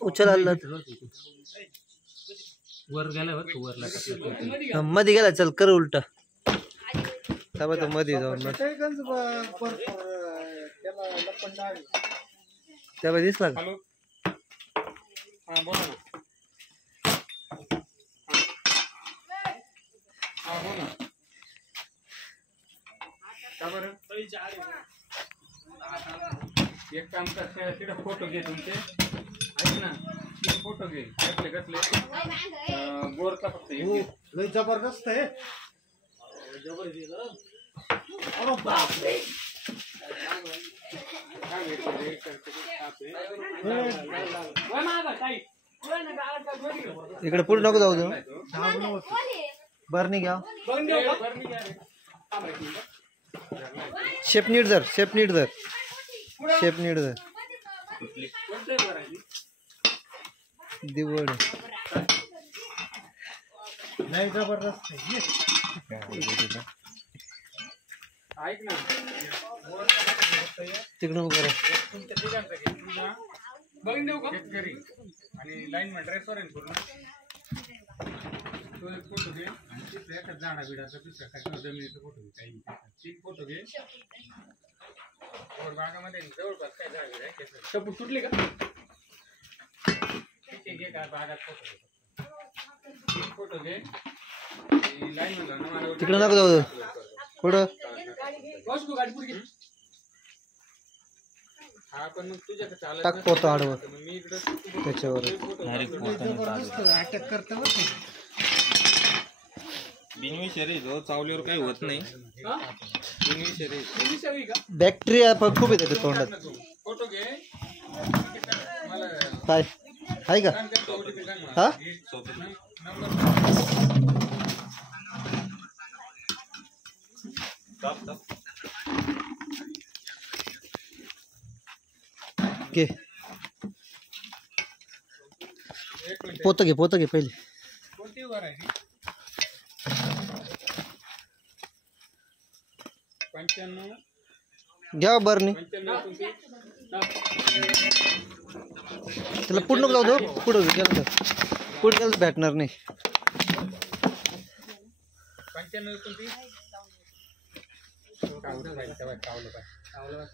उचल आला वर गेल्यावर वरला मध्ये गेला चल कर उलट तर मध्ये जाऊन त्याला दिसला का हा बोला ना हा बोला का बरं एक काम कर तिथे फोटो घे तुमचे ऐक ना फोटो घे कसले कसले बोरचा फक्त लय जबरदस्त आहे अरे बापरे इकडे पुढे नको जाऊ जाऊ बरणी घ्या शेप नीट धर शेप नीट धर शेप नीट धर दिवड नाही जबरदस्त ऐक ना तिकडून उभं राहा. बघून देऊ का घरी आणि लाईन मध्ये रेस्टॉरंट करून तो एक फोटो घे आणि तिथे एका झाडा बिडाचा दुसऱ्या खाली जमिनीचा फोटो घे काही तीन फोटो घे और बागामध्ये जवळपास काय झाड आहे शपूट तुटली का ठीक घे का बागात फोटो घे तीन फोटो घे लाईन मध्ये ना मला तिकडे नको जाऊ जाऊ पुढं बसू गाडी पुढे घे हा पण मग तुझ्याकडे चालत टाक पोतं आडवं मी इकडे त्याच्यावर जबरदस्त अटॅक करतं बरं बिनविषारी जो चावल्यावर काही होत नाही बिनविषारी का बॅक्टेरिया पण खूप येते तोंडात फोटो घे मला काय आहे का हा घे पोतं घे पहिले कोणती वर आहे 95 घ्या बरणी 95 कोणती त्याला पुढं नको जाऊ दो पुढं गेलं तर पुढं गेलं भेटणार नाही 95 कोणती कावलं पाहिजे तेव्हा कावलं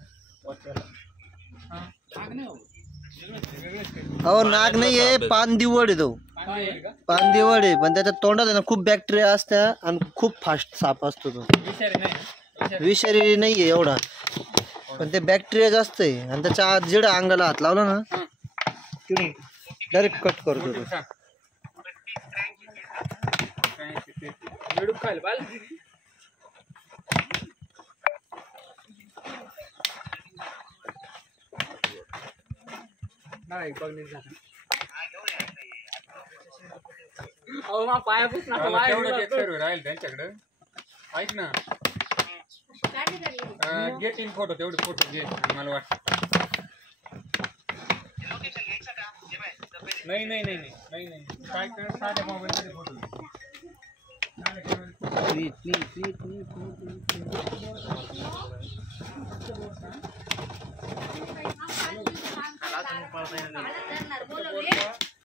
अहो नाग नाही आहे पान दिवड आहे तो पान दिवड आहे पण त्याच्या तोंडात आहे ना खूप बॅक्टेरिया असत्या आणि खूप फास्ट साप असतो तो विषारी नाही आहे एवढा पण ते बॅक्टेरिया जास्त आहे आणि त्याच्या आत जेवढा अंगाला हात लावला ना तिकडून डायरेक्ट कट करतो तो राहील त्यांच्याकडे ऐक ना गेट इन फोटो तेवढे फोटो घे मला वाटतं नाही काय कर साध्या मोबाईल मध्ये फोटो घे